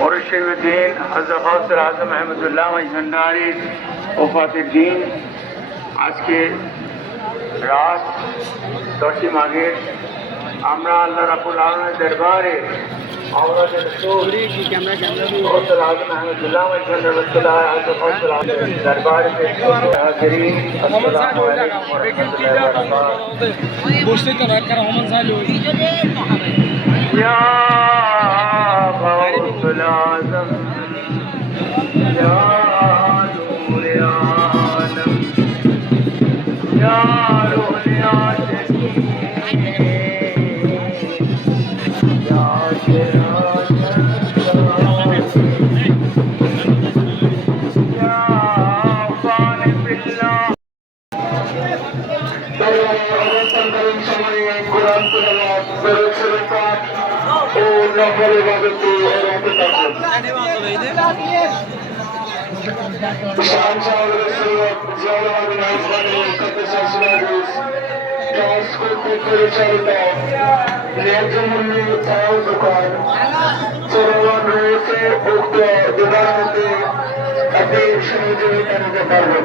মুর্শিদ উদ্দিন হজরত গৌসুল আজম আহমদুল্লাহ ভণ্ডারীর ওফাতের দিন। আজকে রাত দশই মাঘের আমরা আল্লাহ রাবুল আলমের দরবারে আওলাদের ও নফল ইবাদতে রত থাকুন শান পরিচালিত ন্যায্য মূল্যে চায়ের দোকান চলমান রয়েছে উক্ত মধ্যে আপনি সহযোগিতা নিতে পারবেন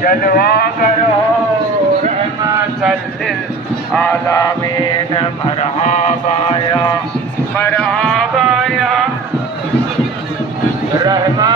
جلوى کرو رحمت للعالمین مرحبا یا مرحبا یا رحمت